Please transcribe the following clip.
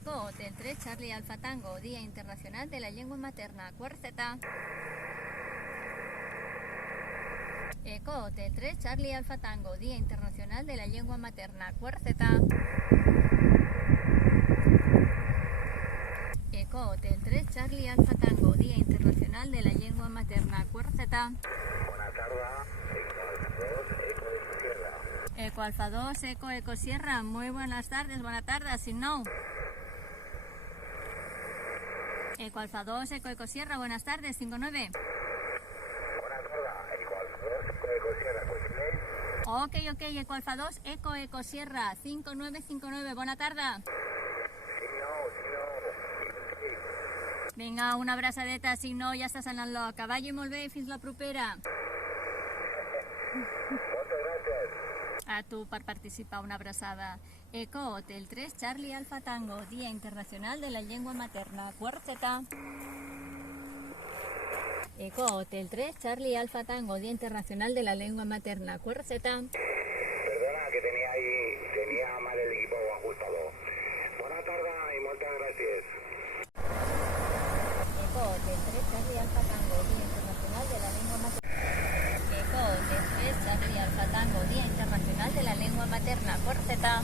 Eco Hotel 3 Charlie Alfa Tango, Día Internacional de la Lengua Materna, Cuarceta. Eco Hotel 3 Charlie Alfa Tango, Día Internacional de la Lengua Materna, Cuarceta. Eco Hotel 3 Charlie Alfa Tango, Día Internacional de la Lengua Materna, Cuarceta. Buenas tardes, Eco Alfa 2, Eco Eco Sierra, muy buenas tardes, no. Eco Alfa 2, Eco Sierra, buenas tardes, 59. Buenas tardes, Eco Alfa 2, Eco Sierra, pues Ok, Eco Alfa 2, Eco Sierra, 5959, buena tarde. Vinga, una abraçadeta, si no ja estàs anant-lo. Que vagi molt bé, fins la propera. Moltes gràcies. A tu per participar, una abraçada. Eco Hotel 3 Charlie Alfa Tango, Día Internacional de la Lengua Materna, Cuarceta. Eco Hotel 3 Charlie Alfa Tango, Día Internacional de la Lengua Materna, Cuarceta. Perdona, que tenía mal el equipo ajustado. Buenas tardes y muchas gracias. Eco Hotel 3 Charlie Alfa Tango, Día Internacional de la Lengua Materna. Eco Hotel 3 Charlie Alfa Tango, Día Internacional de la Lengua Materna, Cuarceta.